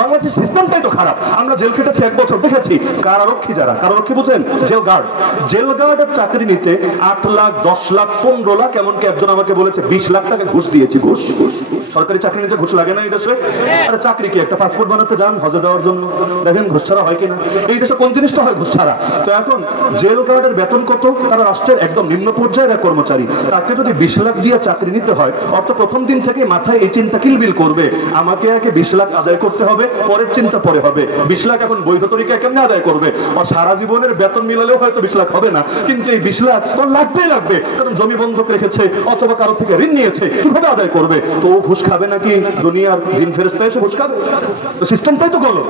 বাংলাদেশের সিস্টেমটাই তো খারাপ। আমরা জেল খেটেছি 1 বছর, দেখেছি কারারক্ষী যারা, কারারক্ষী বুঝেন, জেল গার্ড, জেল গার্ডের চাকরি নিতে 8 লাখ 10 লাখ 15 লাখ, এমনকি একজন আমাকে বলেছে 20 লাখ টাকা ঘুষ দিয়েছি। ঘুষ, সরকারি চাকরি নিতে ঘুষ লাগে না এই দেশে? আরে চাকরি কি একটা পাসপোর্ট বানাতে যান হজে যাওয়ার জন্য, দেখেন ঘুষ ছাড়া হয় কিনা? এই দেশে কোন জিনিসটা হয় ঘুষ ছাড়া? তো এখন জেল গার্ডের বেতন কত? তারা রাষ্ট্রের একদম নিম্ন পর্যায়ের এক কর্মচারী, তাকে যদি 20 লাখ দিয়ে চাকরি নিতে হয়, অর্থ প্রথম দিন থেকে মাথায় এই চিন্তা কিলবিল করবে, আমাকে আগে 20 লাখ আদায় করতে হবে, পরের চিন্তা পরে হবে। 20 লাখ এখন বৈধ তরিকায় কেমনে আদায় করবে? আর সারা জীবনের বেতন মিলালেও হয়তো 20 লাখ হবে না, কিন্তু এই 20 লাখ তো লাগবে, কারণ জমি বন্ধক রেখেছে অথবা কারো থেকে ঋণ নিয়েছে, কিভাবে আদায় করবে? তো ও ঘুষ খাবে নাকি? দুনিয়ার জিন ফেরেশতা এসে ঘুষ খাবে? তো সিস্টেমটাই তো গলদ।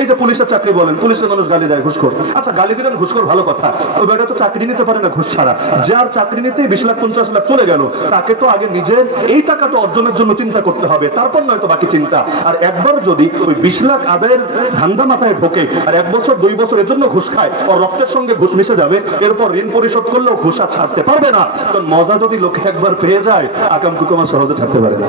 এই যে পুলিশের চাকরি বলেন, পুলিশের মানুষ গালি দেয় ঘুষখোর। আচ্ছা গালি দিলেন ঘুষখোর, ভালো কথা, ওই বেটা তো চাকরি নিতে পারে না ঘুষ ছাড়া। যার চাকরি নিতেই 20 লাখ 50 লাখ চলে গেল, তাকে তো আগে নিজের এই টাকা তো অর্জনের জন্য চিন্তা করতে হবে, তারপর নয়তো বাকি চিন্তা। আর একবার যদি ওই 20 লাখ আদায়ের ধান্দা মাথায় ঢোকে আর 1 বছর 2 বছর এর জন্য ঘুষ খায়, ওর রক্তের সঙ্গে ঘুষ মিশে যাবে, এরপর ঋণ পরিশোধ করলেও ঘুষ আর ছাড়তে পারবে না। কারণ মজা যদি লোকে একবার পেয়ে যায়, আকাম কুকামা সহজে ছাড়তে পারে না।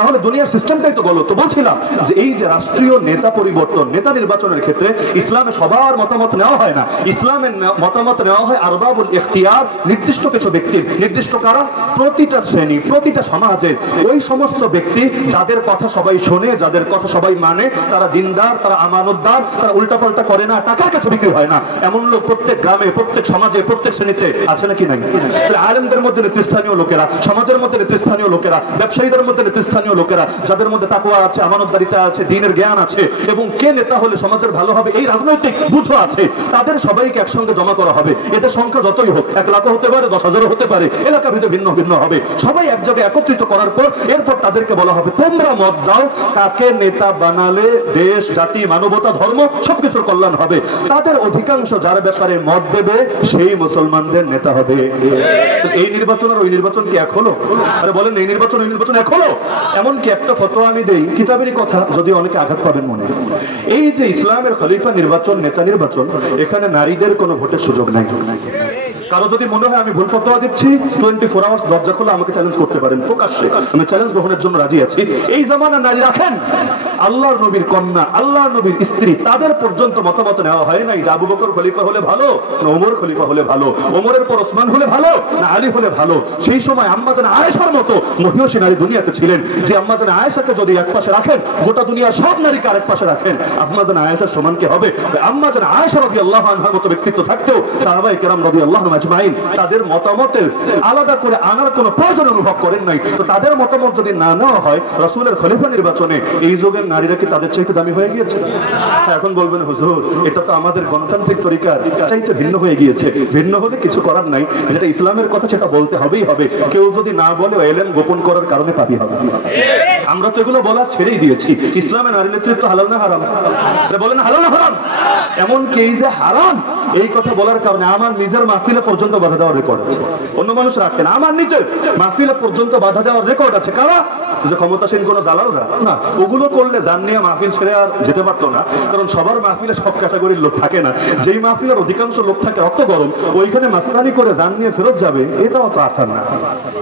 তাহলে দুনিয়ার সিস্টেমটাই তো বলো। তো বলছিলাম যে এই যে রাষ্ট্রীয় নেতা পরিবর্তন, নেতা নির্বাচনের ক্ষেত্রে ইসলামে সবার মতামত নেওয়া হয় না। ইসলামের মতামত নেওয়া হয় আরবাবুল ইখতিয়ার, নির্দিষ্ট কিছু ব্যক্তির। নির্দিষ্ট কারা? প্রতিটা শ্রেণী, প্রতিটা সমাজের ওই সমস্ত ব্যক্তি যাদের কথা সবাই শোনে, যাদের কথা সবাই মানে, তারা দিনদার, তারা আমানতদার, তারা উল্টাপাল্টা করে না, টাকার কাছে বিক্রি হয় না, এমন লোক প্রত্যেক গ্রামে, প্রত্যেক সমাজে, প্রত্যেক শ্রেণীতে আছে নাকি নাই? আলেমদের মধ্যে নেতৃস্থানীয় লোকেরা, সমাজের মধ্যে নেতৃস্থানীয় লোকেরা, ব্যবসায়ীদের মধ্যে নেতৃস্থানীয় লোকেরা, যাদের মধ্যে তাকওয়া আছে, আমানতদারিতা আছে, দ্বীনের জ্ঞান আছে, এবং কে নেতা হলে সমাজের ভালো হবে এই রাজনৈতিক বুঝো আছে, তাদের সবাইকে একসঙ্গে জমা করা হবে। এদের সংখ্যা যতই হোক, 1 লাখ হতে পারে, 10,000 হতে পারে, এলাকা ভিত্তিক ভিন্ন ভিন্ন হবে, সবাই এক জায়গায় একত্রিত করার পর এরপর তাদেরকে বলা হবে তোমরা মত দাও কাকে নেতা বানালে দেশ, জাতি, মানবতা, ধর্ম সবকিছুর কল্যাণ হবে। তাদের অধিকাংশ যার ব্যাপারে মত দেবে সেই মুসলমানদের নেতা হবে। এই নির্বাচন আর ওই নির্বাচন কি এক হলো? আরে বলেন, এই নির্বাচন ওই নির্বাচন এক হলো? এমনকি একটা ফতোয়া আমি দেই, কিতাবেরই কথা, যদি অনেকে আঘাত পাবেন মনে। এই যে ইসলামের খলিফা নির্বাচন, নেতা নির্বাচন, এখানে নারীদের কোনো ভোটের সুযোগ নাই। কারো যদি মনে হয় আমি ভুল ফতোয়া দিচ্ছি, 24 আওয়ার্স দরজা খোলা, আমাকে চ্যালেঞ্জ করতে পারেন প্রকাশ্যে, আমি চ্যালেঞ্জ গ্রহণের জন্য রাজি আছি। এই জামানা নারী রাখেন, আল্লাহর নবীর কন্যা, আল্লাহর নবীর স্ত্রী, তাদের পর্যন্ত মতামত নেওয়া হয় নাই যে আবু বকর খলিফা হলে ভালো না ওমর খলিফা হলে ভালো, ওমরের পর ওসমান হলে ভালো না আলী হলে ভালো। সেই সময় আম্মা জান আয়েশার মতো মহিয়সী নারী দুনিয়াতে ছিলেন, যে আম্মা জান আয়েশাকে যদি এক পাশে রাখেন, গোটা দুনিয়ার সব নারীকে আরেক পাশে রাখেন, আম্মা জান আয়েশার সমান কি হবে? আম্মা জান আয়েশা রাদিয়াল্লাহু আনহার মতো ব্যক্তিত্ব থাকতেও সাহাবায়ে কেরাম রাদিয়াল্লাহু আজমাইন তাদের মতামতের আলাদা করে আনার কোনো প্রয়োজন অনুভব করেন নাই। তো তাদের মতামত যদি না নেওয়া হয় রাসূলের খলিফা নির্বাচনে, এই যুগের নারীরা কি তাদের চাইতে দামি হয়ে গিয়েছে? এখন বলবেন হুজুর এটা তো আমাদের গণতান্ত্রিক তরিকার চাইতে ভিন্ন হয়ে গিয়েছে। ভিন্ন হলে কিছু করার নাই, যেটা ইসলামের কথা সেটা বলতে হবেই হবে। কেউ যদি না বলে এলেন গোপন করার কারণে পাপী হবে। আমরা তো এগুলো বলা ছেড়েই দিয়েছি। ইসলামে নারী নেতৃত্ব হালাল না হারাম? বলেন হালাল না হারাম? এমনকি এই যে হারাম এই কথা বলার কারণে আমার নিজের মাহফিলে পর্যন্ত বাধা দেওয়ার রেকর্ড আছে। অন্য মানুষ রাখে না, আমার নিজের মাহফিলে পর্যন্ত বাধা দেওয়ার রেকর্ড আছে। কারা? যে ক্ষমতাসীন কোন দালালরা না, ওগুলো করলে জান নিয়ে মাহফিল ছেড়ে আর যেতে পারতো না, কারণ সবার মাহফিলে সব ক্যাটাগরির লোক থাকে না। যেই মাহফিলের অধিকাংশ লোক থাকে রক্ত গরম, ওইখানে মাস্তানি করে জান নিয়ে ফেরত যাবে, এটাও তো আসান না।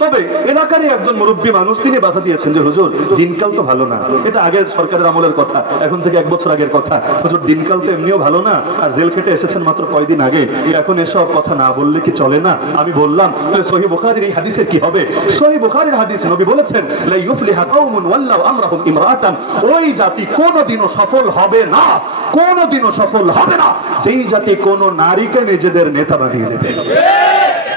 তবে এলাকারই একজন মুরব্বী মানুষ, তিনি বাধা দিয়েছেন যে হুজুর দিনকাল তো ভালো না। এটা আগের সরকারের আমলের কথা, এখন থেকে 1 বছর আগের কথা। হুজুর দিনকাল তো এমনিও ভালো না, আর জেল খেটে এসেছেন মাত্র কয়দিন আগে, এখন এসব কথা না বললে কি চলে না? আমি বললাম সহিহ বুখারীর এই হাদিসের কি হবে? সহিহ বুখারীর হাদিস, নবী বলেছেন লা ইউফলিহা কওমুন ওয়াল্লাউ আমরাহুম ইমরাতান, ওই জাতি কোনদিনও সফল হবে না, কোনদিনও সফল হবে না যেই জাতি কোন নারীকে নিজেদের নেতা বানিয়ে নেবে।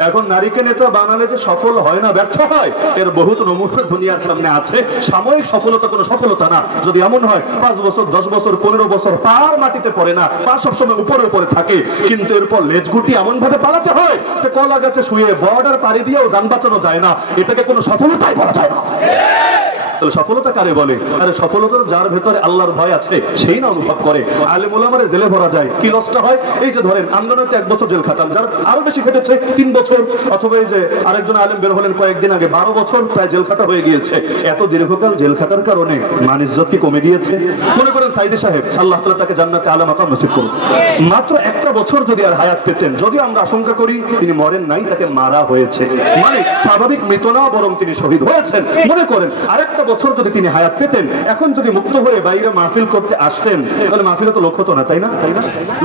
এখন নারীকে নেতা বানালে যে সফল হয় না, ব্যর্থ হয়, এর বহুত নমুনা দুনিয়ার সামনে আছে। সাময়িক সফলতা কোনো সফলতা না। যদি এমন হয় 5 বছর 10 বছর 15 বছর পার মাটিতে পড়ে না, পা সবসময় উপরে উপরে থাকে, কিন্তু এরপর লেজগুটি এমন ভাবে পালাতে হয় যে কলা গাছে শুয়ে বর্ডার পাড়ি দিয়েও যান বাঁচানো যায় না, এটাকে কোনো সফলতাই বলা যায় না। তাহলে সফলতা কারে বলে? আরে সফলতা যার ভেতরে আল্লাহর ভয় আছে সেই না অনুভব করে। আলেম ওলামারে জেলে ভরা যায়, কি লসট হয়? এই যে ধরেন আমরা নয়তো 1 বছর জেল খাটাম, যারা আরো বেশি খেটেছে 3 বছর, অথবা এই যে আরেকজন আলেম বের হলেন কয়েকদিন আগে 12 বছর প্রায় জেল খাটা হয়ে গিয়েছে। এত দীর্ঘকাল জেল খাটার কারণে মান ইজ্জত কি কমে গিয়েছে? মনে করেন সাইদি সাহেব, আল্লাহ তাআলা তাকে জান্নাতে আলা মাকাম নসিব করুন, মাত্র 1টা বছর যদি আর হায়াত পেতেন, যদি আমরা আশঙ্কা করি তিনি মরেন নাই, তাকে মারা হয়েছে, মানে স্বাভাবিক মৃত না বরং তিনি শহীদ হয়েছেন। মনে করেন আরেকটা বছর যদি তিনি হায়াত পেতেন, এখন যদি মুক্ত হয়ে বাইরে মাহফিল করতে আসতেন, তাহলে মাহফিলে তো লোক হতো না, তাই না?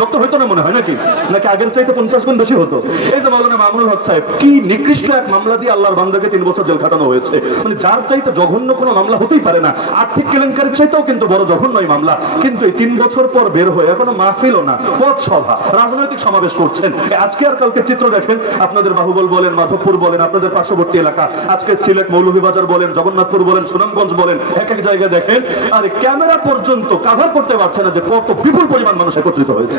লোক তো হইতো না মনে হয়, নাকি নাকি আগের চাইতে 50 গুণ বেশি হতো? এই যে মাওলানা মামুনুল হক সাহেব, কি নিকৃষ্ট এক মামলা দিয়ে আল্লাহর বান্দাকে 3 বছর জেল খাটানো হয়েছে। মানে যার চাইতে জঘন্য কোনো মামলা হতেই পারে না, আর্থিক কেলেঙ্কারির চাইতেও কিন্তু বড় জঘন্য এই মামলা। কিন্তু এই 3 বছর পর বের হয়ে এখনো মাহফিলও না, পথ সভা, রাজনৈতিক সমাবেশ করছেন। আজকে আর কালকে চিত্র দেখেন, আপনাদের বাহুবল বলেন, মাধবপুর বলেন, আপনাদের পার্শ্ববর্তী এলাকা, আজকে সিলেট মৌলভীবাজার বলেন, জগন্নাথপুর বলেন, সুনামগঞ্জ বলেন, এক এক জায়গায় দেখেন আরে ক্যামেরা পর্যন্ত কাভার করতে পারছে না যে কত বিপুল পরিমাণ মানুষ একত্রিত হয়েছে।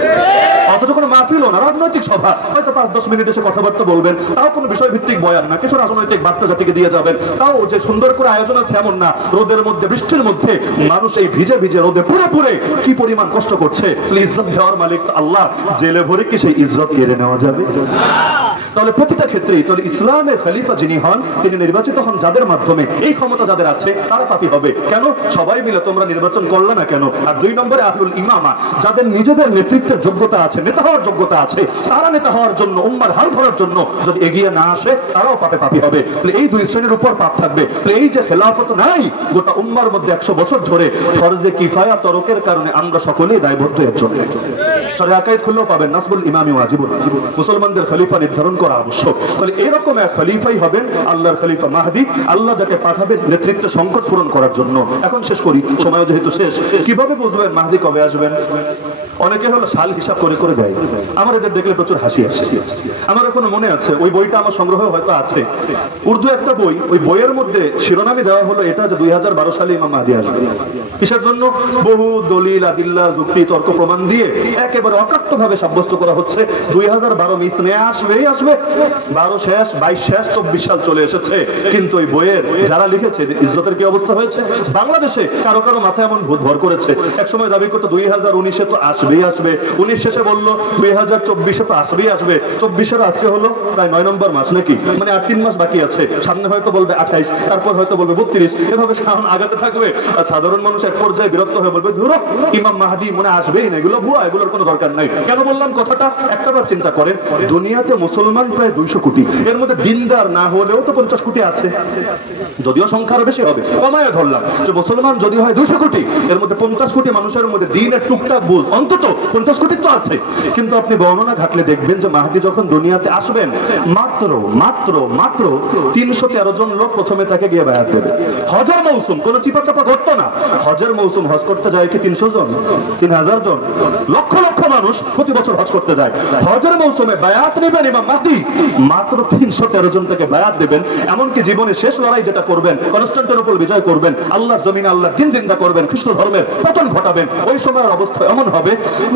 অথচ কোনো মাহফিলও না, রাজনৈতিক সভা, হয়তো 5-10 মিনিট এসে কথাবার্তা বলবেন, তাও কোনো বিষয় ভিত্তিক বয়ান না, কিছু রাজনৈতিক বার্তা জাতিকে দিয়ে যাবেন, তাও যে সুন্দর করে আয়োজন আছে এমন না। রোদের মধ্যে, বৃষ্টির মধ্যে মানুষ এই ভিজে ভিজে রোদে পুরে পুরে কি পরিমাণ কষ্ট করছে। ইজ্জত দেওয়ার মালিক আল্লাহ, জেলে ভরে কি সেই ইজ্জত কেড়ে নেওয়া যাবে? তাহলে প্রতিটা ক্ষেত্রেই তাহলে ইসলামের খলিফা যিনি হন, তিনি নির্বাচিত হন যাদের মাধ্যমে, এই ক্ষমতা যাদের আছে তারা পাপী হবে। কেন? সবাই মিলে তোমরা নির্বাচন করলে না কেন? আর 2 নম্বরে আহলুল ইমামা, যাদের নিজেদের নেতৃত্বের যোগ্যতা আছে, নেতা হওয়ার যোগ্যতা আছে, তারা নেতা হওয়ার জন্য, উম্মার হাল ধরার জন্য যদি এগিয়ে না আসে, তারাও পাপে পাপী হবে। এই 2 শ্রেণীর উপর পাপ থাকবে। এই যে খেলাফত নাই গোটা উম্মার মধ্যে 100 বছর ধরে, ফরজে কিফায়া তরকের কারণে আমরা সকলেই দায়বদ্ধ এর জন্য। সরে আকায়েদ খুললেও পাবেন নাসবুল ইমামি ওয়াজিবুন, মুসলমানদের খলিফা নির্ধারণ করা আবশ্যক। তাহলে এরকম এক খলিফাই হবেন আল্লাহর খলিফা মাহদি, আল্লাহ যাকে পাঠাবেন নেতৃত্বের সংকট পূরণ করার জন্য। এখন শেষ করি, সময় যেহেতু শেষ। কিভাবে বুঝবেন মাহদি কবে আসবেন? অনেকে হলো সাল হিসাব করে করে দেয়। আমার এদের দেখলে প্রচুর হাসি আসে। আমার এখনো মনে আছে, ওই বইটা আমার সংগ্রহে হয়তো আছে, উর্দু একটা বই। ওই বইয়ের মধ্যে শিরোনামে দেওয়া হলো এটা যে 2012 সালে ইমাম মাহদি আসবে। কিসের জন্য? বহু দলিল, আদিল্লা, যুক্তি, তর্ক প্রমাণ দিয়ে একেবারে অকাট্য ভাবে সাব্যস্ত করা হচ্ছে 2012 মিস নিয়ে আসবেই আসবে। 12 শেষ, 22 শেষ, 24 সাল চলে এসেছে। কিন্তু ওই বইয়ের যারা লিখেছে ইজ্জতের কি অবস্থা হয়েছে? বাংলাদেশে কারো কারো মাথায় এমন ভূত ভর করেছে, একসময় দাবি করতো 2019-এ তো আসবেই আসবে, 19 শেষে বললো 2024-এ তো আসবেই আসবে, 24-এর আজকে হলো প্রায় 9 নম্বর মাস, নাকি মানে আর 3 মাস বাকি আছে। সামনে হয়তো বলবে 28, তারপর হয়তো বলবে 32, এভাবে সামনে আগাতে থাকবে। আর সাধারণ মানুষ এক পর্যায়ে বিরক্ত হয়ে বলবে ধুরো, ইমাম মাহদি মনে আসবেই না, এগুলো ভুয়া, এগুলোর কোনো দরকার নাই। কেন বললাম কথাটা? একটাবার চিন্তা করেন, দুনিয়াতে মুসলমান প্রায় 200 কোটি, এর মধ্যে দিনদার না হলেও তো 50 কোটি আছে, যদিও সংখ্যা আরো বেশি হবে, কমায় ধরলাম যে মুসলমান যদি হয় 200 কোটি, এর মধ্যে 50 কোটি মানুষের মধ্যে দিনের টুকটাক বুঝ অন্তত 50 কোটি তো আছে। কিন্তু আপনি বর্ণনা ঘাটলে দেখবেন যে মাহদি যখন দুনিয়াতে আসবেন, মাত্র মাত্র মাত্র 313 জন লোক প্রথমে তাকে গিয়ে বায়াত দেবে। হজের মৌসুম, কোনো চিপা চাপা ঘটতো না। হজের মৌসুম, হজ করতে যায় কি 300 জন, 3000 জন, লক্ষ লক্ষ মানুষ প্রতি বছর হজ করতে যায়। হজের মৌসুমে বায়াত নেবেন ইমাম মাহদি, মাত্র 313 জন থেকে বায়াত দেবেন। এমনকি জীবনে শেষ লড়াই যেটা করবেন, কনস্টান্টিনোপল বিজয় করবেন, আল্লাহর জমিনে আল্লাহর দিন জিন্দা করবেন, খ্রিস্ট ধর্মের পতন ঘটাবেন। ওই সময়ের অবস্থা এমন হবে,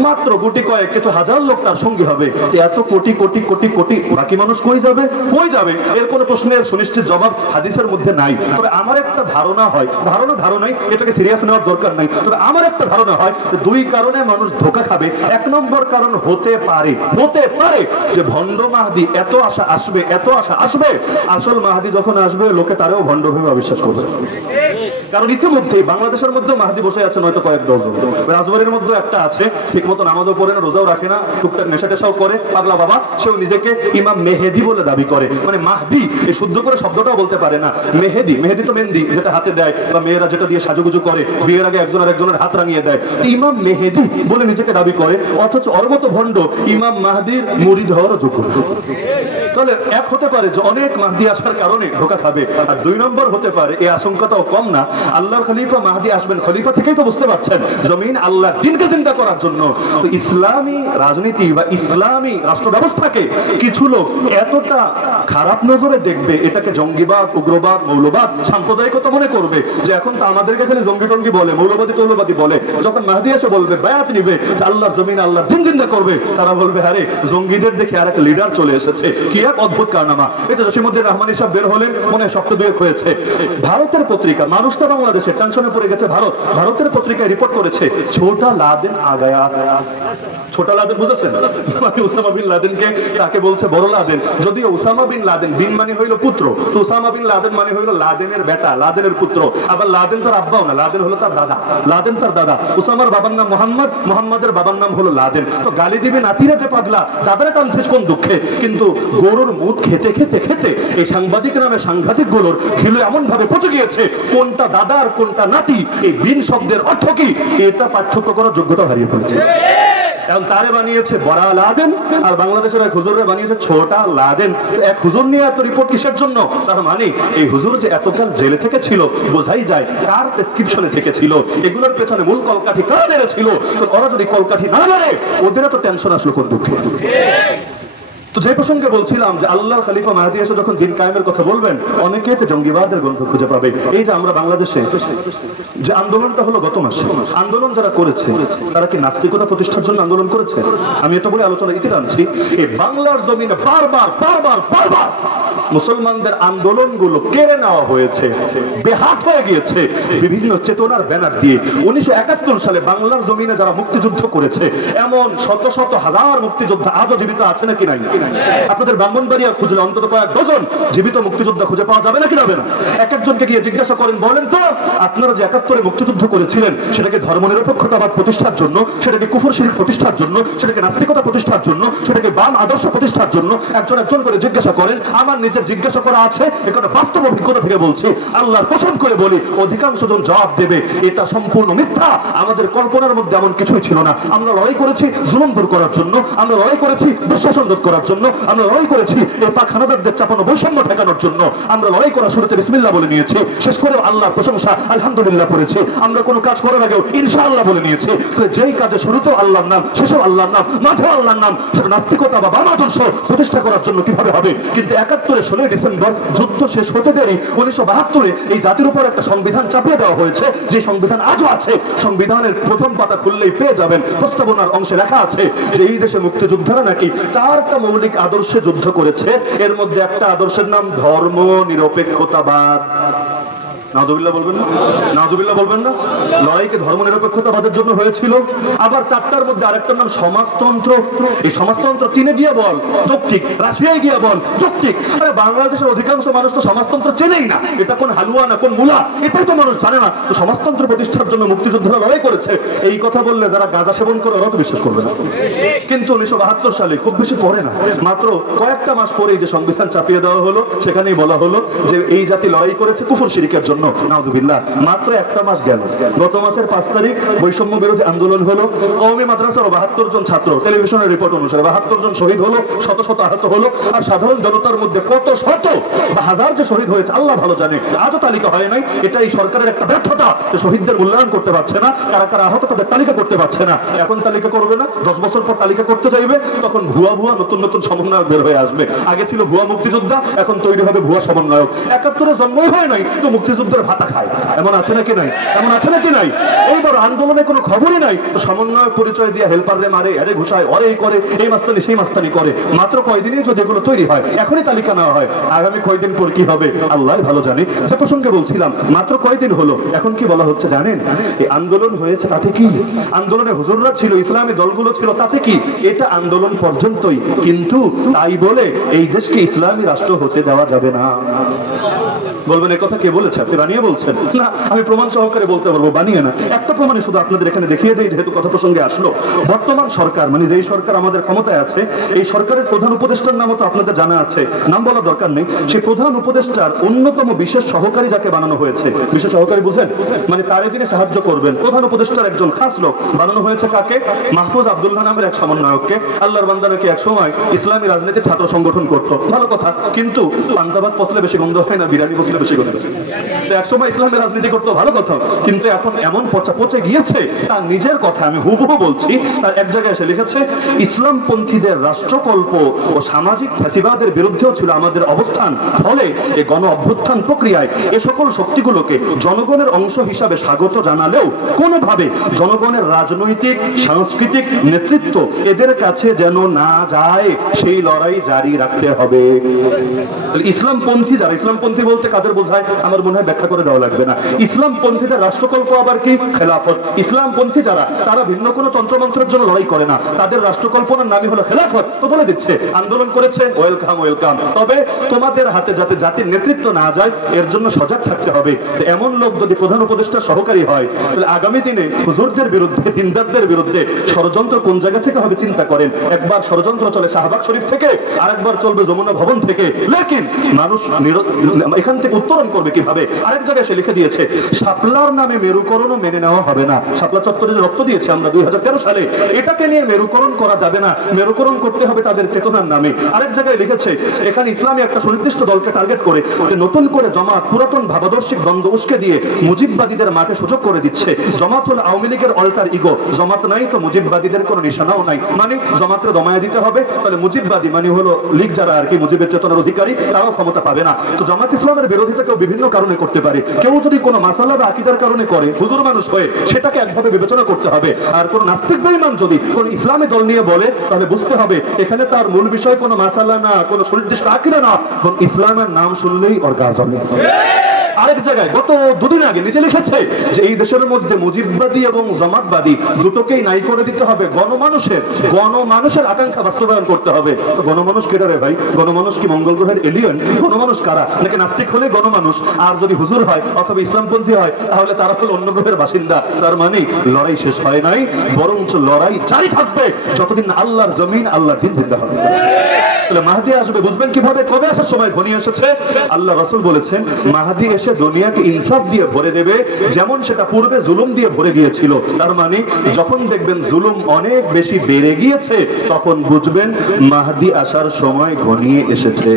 মাত্র গুটি কয়েক কিছু হাজার লোক তার সঙ্গী হবে। এত কোটি কোটি কোটি কোটি বাকি মানুষ কই যাবে? কই যাবে? এর কোনো প্রশ্নের সুনিশ্চিত জবাব হাদিসের মধ্যে নাই। তবে আমার একটা ধারণা হয়, ধারণাই, এটাকে সিরিয়াস নেওয়ার দরকার নাই, তবে আমার একটা ধারণা হয় যে 2 কারণে মানুষ ধোঁকা খাবে। 1 নম্বর কারণ হতে পারে যে ভণ্ড মাহদি এত আশা আসবে, এত আশা আসবে, আসল মাহদি যখন আসবে লোকে তারেও ভণ্ড ভেবে অবিশ্বাস করবে। কারণ ইতিমধ্যেই বাংলাদেশের মধ্যে মাহদি বসে আছে নয়তো কয়েক ডজন। রাজবাড়ির মধ্যে একটা আছে, ঠিক মতো নামাজও পড়ে না, রোজাও রাখে না, টুকটাক নেশা টেশাও করে, পাগলা বাবা, সেও নিজেকে ইমাম মেহেদি বলে দাবি করে। মানে মাহদি এই শুদ্ধ করে শব্দটাও বলতে পারে না। মেহেদি, মেহেদি তো মেহেন্দি যেটা হাতে দেয়, বা মেয়েরা যেটা দিয়ে সাজুগুজু করে, বিয়ের আগে একজন আর একজনের হাত রাঙিয়ে দেয়, ইমাম মেহেদি বলে নিজেকে দাবি করে। অথচ ওর মতো ভণ্ড ইমাম মাহদির মুরিদ হওয়ারও যোগ্য। তাহলে এক হতে পারে যে অনেক মাহদি আসার কারণে ধোঁকা খাবে, আর 2 নম্বর হতে পারে, এই আশঙ্কাটাও কম না, আল্লাহর খলিফা মাহদি আসবেন, খলিফা থেকেই তো বুঝতে পারছেন জমিন আল্লাহর দিনকে চিন্তা করার জন্য। তো ইসলামী রাজনীতি বা ইসলামী রাষ্ট্র ব্যবস্থাকে কিছু লোক এতটা খারাপ নজরে দেখবে, এটাকে জঙ্গিবাদ, উগ্রবাদ, মৌলবাদ, সাম্প্রদায়িকতা মনে করবে যে এখন তো আমাদেরকে খালি জঙ্গি টঙ্গি বলে, মৌলবাদী তৌলবাদী বলে। যখন মাহদি এসে বলবে, বায়াত নিবে, আল্লাহর জমিন আল্লাহর দিন চিন্তা করবে, তারা বলবে আরে জঙ্গিদের দেখে আর এক লিডার চলে এসেছে, কি এক অদ্ভুত কারনামা। এটা জসিমউদ্দিন রহমানী সাহেব বের হলেন, মনে হয় শক্ত দুয়েক হয়েছে। ভারতের পত্রিকা, মানুষটা বাংলাদেশের টেনশনে পড়ে গেছে, ভারতের পত্রিকায় রিপোর্ট করেছে ছোটা লাদেন আগায়া। ছোটা লাদেন বুঝেছেন? মানে উসামা বিন লাদেনকে তাকে বলছে বড় লাদেন, যদিও উসামা বিন লাদেন, বিন মানে হইল পুত্র, তো উসামা বিন লাদেন মানে হইল লাদেনের বেটা, লাদেনের পুত্র। আবার লাদেন তার আব্বাও না, লাদেন হলো তার দাদা, লাদেন তার দাদা। উসামার বাবার নাম মোহাম্মদ, মোহাম্মদের বাবার নাম হলো লাদেন। তো গালি দিবে নাতিরাতে পাগলা, দাদারা টানছিস কোন দুঃখে? কিন্তু গরুর মুখ খেতে খেতে খেতে এই সাংবাদিক নামে সাংঘাতিক গুলোর ঘিলু এমন ভাবে পচে গিয়েছে, কোনটা দাদা আর কোনটা নাতি, এই বিন শব্দের অর্থ কি এটা পার্থক্য করার যোগ্যতা হারিয়ে ফেলছে। এখন তারে বানিয়েছে বড়া লাদেন, আর বাংলাদেশের এক হুজুরে বানিয়েছে ছোটা লাদেন। এক হুজুর নিয়ে এত রিপোর্ট কিসের জন্য? তার মানে এই হুজুর যে এতকাল জেলে থেকে ছিল বোঝাই যায় কার প্রেসক্রিপশনে থেকে ছিল, এগুলোর পেছনে মূল কলকাঠি কারা মেরেছিল। তো ওরা যদি কলকাঠি না মেরে, ওদের তো টেনশন আসলো কোন দুঃখে। তো যে প্রসঙ্গে বলছিলাম যে আল্লাহর খলিফা মাহদী এসে যখন দিন কায়েমের কথা বলবেন, অনেকে তো জঙ্গিবাদের গ্রন্থ খুঁজে পাবে। এই যে আমরা বাংলাদেশে যে আন্দোলনটা হলো গত মাসে, আন্দোলন যারা করেছে তারা কি নাস্তিকতা প্রতিষ্ঠার জন্য আন্দোলন করেছে? আমি এটা বলে আলোচনা ইতি টানছি, এই বাংলার জমিনে বারবার বারবার বারবার মুসলমানদের আন্দোলনগুলো কেড়ে নেওয়া হয়েছে, বেহাত হয়ে গিয়েছে বিভিন্ন চেতনার ব্যানার দিয়ে। 1971 সালে বাংলার জমিনে যারা মুক্তিযুদ্ধ করেছে, এমন শত শত হাজার মুক্তিযোদ্ধা আজও জীবিত আছে নাকি নাই? আপনাদের ব্রাহ্মণবাড়িয়া খুঁজলে অন্তত কয়েক ডজন জীবিত মুক্তিযোদ্ধা খুঁজে পাওয়া যাবে নাকি যাবে না? এক একজনকে গিয়ে জিজ্ঞাসা করেন, বলেন তো আপনারা যে 71-এ মুক্তিযুদ্ধ করেছিলেন, সেটাকে ধর্মনিরপেক্ষতাবাদ প্রতিষ্ঠার জন্য, সেটাকে কুফর শিরক প্রতিষ্ঠার জন্য, সেটাকে নাস্তিকতা প্রতিষ্ঠার জন্য, সেটাকে বাম আদর্শ প্রতিষ্ঠার জন্য একজন একজন করে জিজ্ঞাসা করেন। আমার নিজের জিজ্ঞাসা করা আছে, এখানে বাস্তব অভিজ্ঞতা থেকে বলছি, আল্লাহর কসম করে বলি অধিকাংশ জন জবাব দেবে এটা সম্পূর্ণ মিথ্যা, আমাদের কল্পনার মধ্যে এমন কিছুই ছিল না। আমরা লড়াই করেছি জুলুম দূর করার জন্য, আমরা লড়াই করেছি দুঃশাসন দূর করার জন্য, আমরা লড়াই করেছি এই পাক হানাদারদের চাপানো বৈষম্য ঠেকানোর জন্য। আমরা লড়াই করার শুরুতে বিসমিল্লাহ বলে নিয়েছি, শেষ করেও আল্লাহর প্রশংসা আলহামদুলিল্লাহ করেছি। আমরা কোনো কাজ করার আগেও ইনশাআল্লাহ বলে নিয়েছি। যেই কাজে শুরুতেও আল্লাহর নাম, শেষেও আল্লাহর নাম, মাঝেও আল্লাহর নাম, সেটা নাস্তিকতা বা বাম আদর্শ প্রতিষ্ঠা করার জন্য কিভাবে হবে? কিন্তু 71-এ 16 ডিসেম্বর যুদ্ধ শেষ হতে দেরি 1972-এ এই জাতির উপর একটা সংবিধান চাপিয়ে দেওয়া হয়েছে, যে সংবিধান আজও আছে। সংবিধানের প্রথম পাতা খুললেই পেয়ে যাবেন, প্রস্তাবনার অংশে লেখা আছে যে এই দেশে মুক্তিযোদ্ধারা নাকি 4টা মৌলিক আদর্শে যুদ্ধ করেছে, এর মধ্যে একটা আদর্শের নাম ধর্ম নিরপেক্ষতাবাদ। নাউযুবিল্লাহ বলবেন না? নাউযুবিল্লাহ বলবেন না? লড়াইকে ধর্ম নিরপেক্ষতাবাদের জন্য হয়েছিল। আবার 4টার মধ্যে আরেকটার নাম সমাজতন্ত্র। এই সমাজতন্ত্র চীনে গিয়ে বল যৌক্তিক, রাশিয়ায় গিয়ে বল যৌক্তিক। আরে বাংলাদেশের অধিকাংশ মানুষ তো সমাজতন্ত্র চেনেই না, এটা কোন হালুয়া না কোন মুলা এটাই তো মানুষ জানে না। তো সমাজতন্ত্র প্রতিষ্ঠার জন্য মুক্তিযোদ্ধারা লড়াই করেছে, এই কথা বললে যারা গাঁজা সেবন করে ওরা তো বিশ্বাস করবে না। কিন্তু 1972 সালে, খুব বেশি পরে না, মাত্র কয়েকটা মাস পরেই যে সংবিধান চাপিয়ে দেওয়া হলো, সেখানেই বলা হলো যে এই জাতি লড়াই করেছে কুফর শিরকের জন্য। নাউযুবিল্লাহ। মাত্র একটা মাস গেল, গত মাসের 5 তারিখ বৈষম্য বিরোধী আন্দোলন হলো। কওমি মাদ্রাসার 72 জন ছাত্র, টেলিভিশনের রিপোর্ট অনুসারে 72 জন শহীদ হলো, শত শত আহত হলো। আর সাধারণ জনতার মধ্যে কত শত বা হাজার যে শহীদ হয়েছে আল্লাহ ভালো জানে, আজও তালিকা হয় নাই। এটা এই সরকারের একটা ব্যর্থতা যে শহীদদের মূল্যায়ন করতে পারছে না, কারা কারা আহত তাদের তালিকা করতে পারছে না। এখন তালিকা করবে না, 10 বছর পর তালিকা করতে চাইবে, তখন ভুয়া ভুয়া নতুন নতুন সমন্বয়ক বের হয়ে আসবে। আগে ছিল ভুয়া মুক্তিযোদ্ধা, এখন তৈরি হবে ভুয়া সমন্বয়ক। 71-এ জন্মই হয় নাই তো মুক্তিযুদ্ধের ভাতা খায়, এমন আছে নাকি নাই? এমন আছে নাকি নাই? এইবার আন্দোলনে কোনো খবরই নাই, তো সমন্বয়ক পরিচয় দিয়ে হেল্পাররে মারে, এরে ঘুষায়, অরেই করে, এই মাস্তানি সেই মাস্তানি করে। মাত্র কয়দিনই যদি এগুলো তৈরি হয়, এখনই তালিকা নেওয়া হয়, আগামী কয়দিন পর কি হবে আল্লাহ ভালো জানে। যে প্রসঙ্গে বলছিলাম, মাত্র কয়দিন হলো, এখন কি বলা হচ্ছে জানেন? এই আন্দোলন হয়েছে তাতে কি? আন্দোলনে হুজুররা ছিল, ইসলামী দলগুলো ছিল, তাতে কি? এটা আন্দোলন পর্যন্তই। কিন্তু তাই বলে এই দেশকে ইসলামী রাষ্ট্র হতে দেওয়া যাবে না। বলবেন এই কথা কে বলেছে? আপনি বানিয়ে বলছেন? না, আমি প্রমাণ সহকারে বলতে পারবো, বানিয়ে না। একটা প্রমাণে শুধু আপনাদের এখানে দেখিয়ে দেই, যেহেতু কথা প্রসঙ্গে আসলো। বর্তমান সরকার, মানে যেই সরকার আমাদের ক্ষমতায় আছে, এই সরকারের প্রধান উপদেষ্টার নামও তো আপনাদের জানা আছে, নাম বলার দরকার নেই। সেই প্রধান উপদেষ্টার অন্যতম বিশেষ সহকারী যাকে বানানো হয়েছে, বিশেষ সহকারী বুঝেন, মানে তারে তিনি সাহায্য করবেন, প্রধান উপদেষ্টার একজন খাস লোক বানানো হয়েছে কাকে? মাহফুজ আব্দুল্লাহ নামের এক সমন্বয়ককে। আল্লাহর বান্দারা কি এক সময় ইসলামী রাজনীতির ছাত্র সংগঠন করতো, ভালো কথা, কিন্তু পান্তাবাদ পচলে বেশি গন্ধ হয় না, বিরিয়ানি পচলে বেশি গন্ধ হয়। একসময় ইসলামের রাজনীতি করতো, ভালো কথা, কিন্তু এখন এমন পচে গিয়েছে, তার নিজের কথা আমি হুবহু বলছি। তার এক জায়গায় এসে লিখেছে, ইসলামপন্থীদের রাষ্ট্রকল্প ও সামাজিক ফ্যাসিবাদের বিরুদ্ধেও ছিল আমাদের অবস্থান। ফলে এই গণ অভ্যুত্থান প্রক্রিয়ায় এ সকল শক্তিগুলোকে জনগণের অংশ হিসাবে স্বাগত জানালেও কোনোভাবে জনগণের রাজনৈতিক সাংস্কৃতিক নেতৃত্ব এদের কাছে যেন না যায়, সেই লড়াই জারি রাখতে হবে। ইসলামপন্থী যারা, ইসলামপন্থী বলতে কাদের কাদের বোঝায় আমার মনে হয় ব্যাখ্যা করে দেওয়া লাগবে না। ইসলাম পন্থীদের রাষ্ট্রকল্প আবার কি? খেলাফত। ইসলাম পন্থী যারা, তারা ভিন্ন কোনো তন্ত্রমন্ত্রের জন্য লড়াই করে না, তাদের রাষ্ট্রকল্পনার নামই হলো খেলাফত। তো বলে দিচ্ছে আন্দোলন করেছে, ওয়েলকাম ওয়েলকাম, তবে তোমাদের হাতে যাতে জাতির নেতৃত্ব না যায় এর জন্য সজাগ থাকতে হবে। এমন লোক যদি প্রধান উপদেষ্টা সহকারী হয়, তাহলে আগামী দিনে হুজুরদের বিরুদ্ধে, দিনদারদের বিরুদ্ধে ষড়যন্ত্র কোন জায়গা থেকে হবে চিন্তা করেন। একবার ষড়যন্ত্র চলে শাহবাগ শরীফ থেকে, আরেকবার চলবে যমুনা ভবন থেকে। লেকিন মানুষ এখান থেকে উত্তরণ করবে কিভাবে? আরেক জায়গায় সে লিখে দিয়েছে, শাপলার নামে মেরুকরণও মেনে নেওয়া হবে না। শাপলা চত্বরে যে রক্ত দিয়েছে আমরা 2013 সালে, এটাকে নিয়ে মেরুকরণ করা যাবে না, মেরুকরণ করতে হবে তাদের চেতনার নামে। আরেক জায়গায় লিখেছে, এখানে ইসলামী একটা সুনির্দিষ্ট দলকে টার্গেট করে নতুন করে জমাত পুরাতন ভাবাদর্শিক দ্বন্দ্ব উস্কে দিয়ে মুজিববাদীদের মাঠে সুযোগ করে দিচ্ছে। জমাত হল আওয়ামী লীগের অল্টার ইগো, জমাত নাই তো মুজিববাদীদের কোনো নিশানাও নাই। মানে জমাতের দমায়া দিতে হবে, তাহলে মুজিববাদী মানে হলো লীগ যারা আর কি মুজিবের চেতনার অধিকারী, তারাও ক্ষমতা পাবে না। তো জামাত ইসলামের বিরোধিতা কেউ বিভিন্ন কারণে করতে পারে। কেউ যদি কোনো মাসালা বা আকীদার কারণে করে, হুজুর মানুষ হয়ে, সেটাকে একভাবে বিবেচনা করতে হবে। আর কোন নাস্তিক বেঈমান যদি কোন ইসলামী দল নিয়ে বলে, তাহলে বুঝতে হবে এখানে তার মূল বিষয় কোনো মাসালা না, কোনো সুনির্দিষ্ট আকীদা না, কোন ইসলামের নাম শুনলেই ওর গা জ্বলে। আরেক জায়গায় গত দুদিন আগে নিচে লিখেছে যে এই দেশের মধ্যে মুজিববাদী এবং জামাতবাদী দুটোকেই নাই করে দিতে হবে, গণমানুষের আকাঙ্ক্ষা বাস্তবায়ন করতে হবে। তো গণমানুষ কেটা রে ভাই? গণমানুষ কি মঙ্গল গ্রহের এলিয়েন? গণমানুষ কারা? নাকি নাস্তিক হলে গণমানুষ, আর যদি হুজুর হয় অথবা ইসলামপন্থী হয় তাহলে তারা হল অন্য গ্রহের বাসিন্দা। তার মানে লড়াই শেষ হয় নাই, বরঞ্চ লড়াই জারি থাকবে যতদিন আল্লাহর জমিন, আল্লাহর দিন জিন্দা হবে। তাহলে মাহদী আসবে বুঝবেন কিভাবে? কবে আসার সময় ঘনিয়ে এসেছে। আল্লাহ রাসূল বলেছেন মাহদী এসে দুনিয়াকে ইনসাফ দিয়ে ভরে দেবে, যেমন সেটা পূর্বে জুলুম দিয়ে ভরে গিয়েছিল। তার মানে যখন দেখবেন জুলুম অনেক বেশি বেড়ে গিয়েছে, তখন বুঝবেন মাহদী আসার সময় ঘনিয়ে এসেছে।